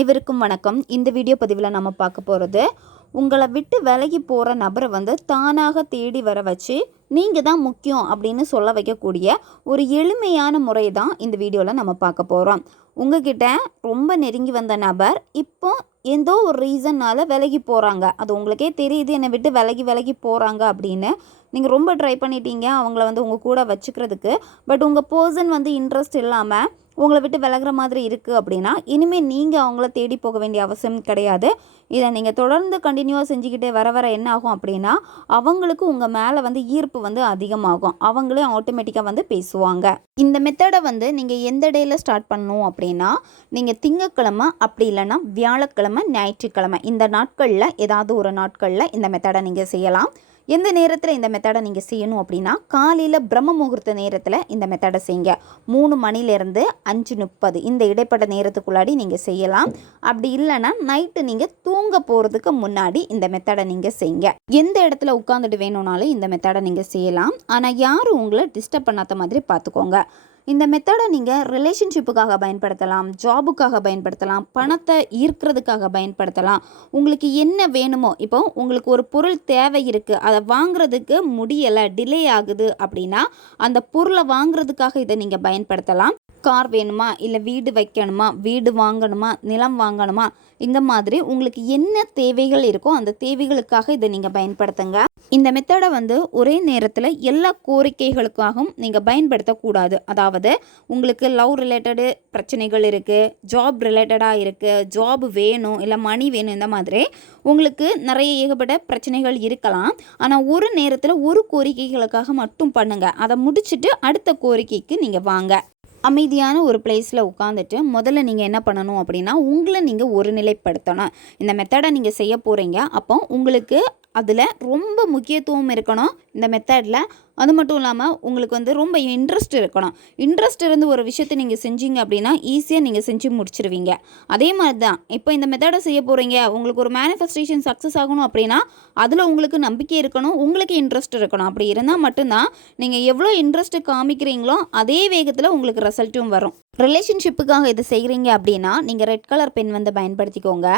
அனைவருக்கும் வணக்கம். இந்த வீடியோ பதிவில் நம்ம பார்க்க போகிறது உங்களை விட்டு விலகி போகிற நபரை வந்து தானாக தேடி வர வச்சு நீங்கள் தான் முக்கியம் அப்படின்னு சொல்ல வைக்கக்கூடிய ஒரு எளிமையான முறை தான் இந்த வீடியோவில் நம்ம பார்க்க போகிறோம் உங்ககிட்ட ரொம்ப நெருங்கி வந்த நபர் இப்போ ஏதோ ஒரு ரீசன்னால் விலகி போகிறாங்க அது உங்களுக்கே தெரியுது என்னை விட்டு விலகி விலகி போகிறாங்க அப்படின்னு. நீங்கள் ரொம்ப ட்ரை பண்ணிட்டீங்க அவங்கள வந்து உங்கள் கூட வச்சுக்கிறதுக்கு. பட் உங்கள் பர்சன் வந்து இன்ட்ரெஸ்ட் இல்லாமல் உங்களை விட்டு விலகிற மாதிரி இருக்குது அப்படின்னா இனிமேல் நீங்கள் அவங்கள தேடி போக வேண்டிய அவசியம் கிடையாது. இதை நீங்கள் தொடர்ந்து கண்டினியூவாக செஞ்சுக்கிட்டே வர வர என்ன ஆகும் அப்படின்னா அவங்களுக்கு உங்கள் மேலே வந்து ஈர்ப்பு வந்து அதிகமாகும். அவங்களே ஆட்டோமேட்டிக்காக வந்து பேசுவாங்க. இந்த மெத்தடை வந்து நீங்கள் எந்த டேயில் ஸ்டார்ட் பண்ணணும் அப்படின்னா நீங்கள் திங்கக்கிழமை அப்படி இல்லைன்னா வியாழக்கிழமை ஞாயிற்றுக்கிழமை இந்த நாட்களில் ஏதாவது ஒரு நாட்களில் இந்த மெத்தடை நீங்கள் செய்யலாம். எந்த நேரத்தில் இந்த மெத்தடை நீங்கள் செய்யணும் அப்படின்னா காலையில் பிரம்ம முகூர்த்த நேரத்தில் இந்த மெத்தடை செய்யுங்க. மூணு மணிலேருந்து அஞ்சு முப்பது இந்த இடைப்பட்ட நேரத்துக்குள்ளாடி நீங்கள் செய்யலாம். அப்படி இல்லைன்னா நைட்டு நீங்கள் தூங்க போகிறதுக்கு முன்னாடி இந்த மெத்தடை நீங்கள் செய்யுங்க. எந்த இடத்துல உட்காந்துட்டு வேணும்னாலும் இந்த மெத்தடை நீங்கள் செய்யலாம். ஆனால் யாரும் உங்களை டிஸ்டர்ப் பண்ணாத மாதிரி பார்த்துக்கோங்க இந்த மெத்தடை நீங்கள் ரிலேஷன்ஷிப்புக்காக பயன்படுத்தலாம் ஜாபுக்காக பயன்படுத்தலாம் பணத்தை ஈர்க்கிறதுக்காக பயன்படுத்தலாம். உங்களுக்கு என்ன வேணுமோ இப்போ உங்களுக்கு ஒரு பொருள் தேவை இருக்குது அதை வாங்குறதுக்கு முடியலை டிலே ஆகுது அப்படின்னா அந்த பொருளை வாங்குறதுக்காக இதை நீங்கள் பயன்படுத்தலாம். கார் வேணுமா? இல்லை வீடு வைக்கணுமா? வீடு வாங்கணுமா? நிலம் வாங்கணுமா? இந்த மாதிரி உங்களுக்கு என்ன தேவைகள் இருக்கோ அந்த தேவைகளுக்காக இதை நீங்கள் பயன்படுத்துங்க. இந்த மெத்தடை வந்து ஒரே நேரத்தில் எல்லா கோரிக்கைகளுக்காகவும் நீங்கள் பயன்படுத்தக்கூடாது. அதாவது உங்களுக்கு லவ் ரிலேட்டடு பிரச்சனைகள் இருக்குது ஜாப் ரிலேட்டடாக இருக்குது ஜாப் வேணும் இல்லை மணி வேணும் இந்த மாதிரி உங்களுக்கு நிறைய ஏகப்பட்ட பிரச்சனைகள் இருக்கலாம். ஆனால் ஒரு நேரத்தில் ஒரு கோரிக்கைகளுக்காக மட்டும் பண்ணுங்கள் அதை முடிச்சுட்டு அடுத்த கோரிக்கைக்கு நீங்கள் வாங்க. அமைதியான ஒரு பிளேஸில் உட்காந்துட்டு முதல்ல நீங்கள் என்ன பண்ணணும் அப்படின்னா உங்களை நீங்கள் ஒருநிலைப்படுத்தணும். இந்த மெத்தடை நீங்கள் செய்ய போகிறீங்க அப்போ உங்களுக்கு அதில் ரொம்ப முக்கியத்துவம் இருக்கணும் இந்த மெத்தடில் அது மட்டும் இல்லாமல் உங்களுக்கு வந்து ரொம்ப இன்ட்ரெஸ்ட் இருக்கணும். இன்ட்ரெஸ்ட் இருந்து ஒரு விஷயத்தை நீங்கள் செஞ்சீங்க அப்படின்னா ஈஸியாக நீங்கள் செஞ்சு முடிச்சிருவீங்க. அதே மாதிரி தான் இப்போ இந்த மெத்தடை செய்ய போகிறீங்க உங்களுக்கு ஒரு மேனிஃபெஸ்டேஷன் சக்ஸஸ் ஆகணும் அப்படின்னா அதில் உங்களுக்கு நம்பிக்கை இருக்கணும் உங்களுக்கு இன்ட்ரெஸ்ட் இருக்கணும். அப்படி இருந்தால் மட்டும்தான் நீங்கள் எவ்வளோ இன்ட்ரெஸ்ட்டு காமிக்கிறீங்களோ அதே வேகத்தில் உங்களுக்கு ரிசல்ட்டும் வரும். ரிலேஷன்ஷிப்புக்காக இது செய்கிறீங்க அப்படின்னா நீங்கள் ரெட் கலர் பென் வந்து பயன்படுத்திக்கோங்க.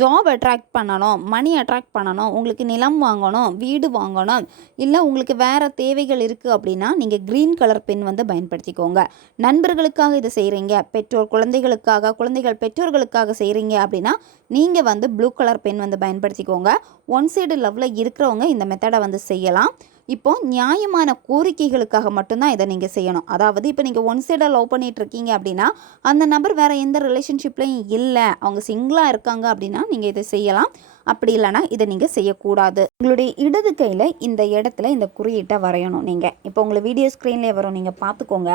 ஜாப் அட்ராக்ட் பண்ணணும் மணி அட்ராக்ட் பண்ணணும் உங்களுக்கு நிலம் வாங்கணும் வீடு வாங்கணும் இல்லை உங்களுக்கு வேறு தேவைகள் இருக்குது அப்படின்னா நீங்கள் க்ரீன் கலர் பென் வந்து பயன்படுத்திக்கோங்க. நண்பர்களுக்காக இது செய்கிறீங்க பெற்றோர் குழந்தைகளுக்காக குழந்தைகள் பெற்றோர்களுக்காக செய்கிறீங்க அப்படின்னா நீங்கள் வந்து ப்ளூ கலர் பென் வந்து பயன்படுத்திக்கோங்க. ஒன் சைடு லவ்வில் இருக்கிறவங்க இந்த மெத்தடை வந்து செய்யலாம். இப்போ நியாயமான கோரிக்கைகளுக்காக மட்டும்தான் இதை நீங்கள் செய்யணும். அதாவது இப்போ நீங்கள் ஒன் சைடாக லவ் பண்ணிட்டு இருக்கீங்க அப்படின்னா அந்த நபர் வேறு எந்த ரிலேஷன்ஷிப்லையும் இல்லை அவங்க சிங்கிளாக இருக்காங்க அப்படின்னா நீங்கள் இதை செய்யலாம். அப்படி இல்லைனா இதை நீங்கள் செய்யக்கூடாது. உங்களுடைய இடது கையில் இந்த இடத்துல இந்த குறியீட்டை வரையணும் நீங்கள் இப்போ உங்களை வீடியோ ஸ்க்ரீன்லேயே வரும் நீங்கள் பார்த்துக்கோங்க.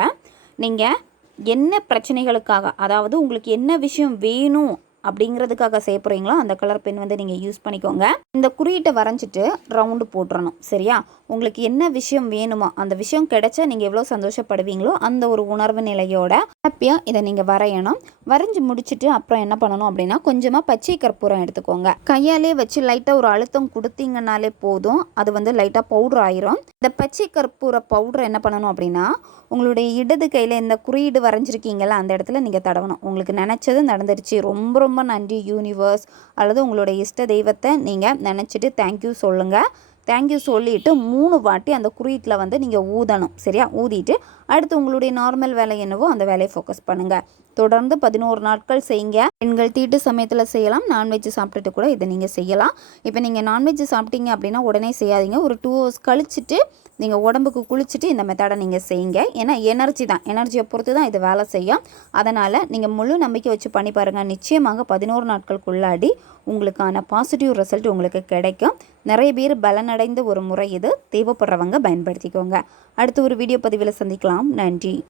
நீங்கள் என்ன பிரச்சனைகளுக்காக அதாவது உங்களுக்கு என்ன விஷயம் வேணும் அப்படிங்கிறதுக்காக செய்ய போகிறீங்களோ அந்த கலர் பென் வந்து நீங்கள் யூஸ் பண்ணிக்கோங்க. இந்த குறியீட்டை வரைஞ்சிட்டு ரவுண்டு போட்டுறணும் சரியா? உங்களுக்கு என்ன விஷயம் வேணுமோ அந்த விஷயம் கிடைச்சா நீங்கள் எவ்வளோ சந்தோஷப்படுவீங்களோ அந்த ஒரு உணர்வு நிலையோட ஹாப்பியாக இதை நீங்கள் வரையணும். வரைஞ்சி முடிச்சுட்டு அப்புறம் என்ன பண்ணணும் அப்படின்னா கொஞ்சமாக பச்சை கற்பூரம் எடுத்துக்கோங்க. கையாலே வச்சு லைட்டாக ஒரு அழுத்தம் கொடுத்தீங்கனாலே போதும். அது வந்து லைட்டாக பவுடர் ஆயிரும். இந்த பச்சை கற்பூர பவுடர் என்ன பண்ணணும் அப்படின்னா உங்களுடைய இடது கையில் இந்த குறியீடு வரைஞ்சிருக்கீங்களா அந்த இடத்துல நீங்கள் தடவணும். உங்களுக்கு நினச்சது நடந்துருச்சு. ரொம்ப ரொம்ப நன்றி யூனிவர்ஸ் அல்லது உங்களுடைய இஷ்ட தெய்வத்தை நீங்கள் நினச்சிட்டு தேங்க்யூ சொல்லுங்கள் தேங்க்யூ சொல்லிவிட்டு மூணு வாட்டி அந்த குறியீட்டில் வந்து நீங்கள் ஊதணும் சரியா? ஊதிட்டு அடுத்து உங்களுடைய நார்மல் வேலை என்னவோ அந்த வேலையை ஃபோக்கஸ் பண்ணுங்கள் தொடர்ந்து பதினோரு நாட்கள் செய்யுங்க. பெண்கள் தீட்டு சமயத்தில் செய்யலாம். நான்வெஜ் சாப்பிட்டுட்டு கூட இதை நீங்கள் செய்யலாம். இப்போ நீங்கள் நான்வெஜ் சாப்பிட்டீங்க அப்படின்னா உடனே செய்யாதீங்க. ஒரு டூ ஹவர்ஸ் கழிச்சிட்டு நீங்கள் உடம்புக்கு குளிச்சுட்டு இந்த மெத்தடை நீங்கள் செய்யுங்க. ஏன்னா எனர்ஜி தான். எனர்ஜியை பொறுத்து தான் இது வேலை செய்யும். அதனால் நீங்கள் முழு நம்பிக்கை வச்சு பண்ணி பாருங்கள் நிச்சயமாக பதினோரு நாட்களுக்குள்ளாடி உங்களுக்கான பாசிட்டிவ் ரிசல்ட் உங்களுக்கு கிடைக்கும். நிறைய பேர் பலனடைந்த ஒரு முறை இது. தேவைப்படுறவங்க பயன்படுத்திக்கோங்க. அடுத்து ஒரு வீடியோ பதிவில் சந்திக்கலாம். நன்றி.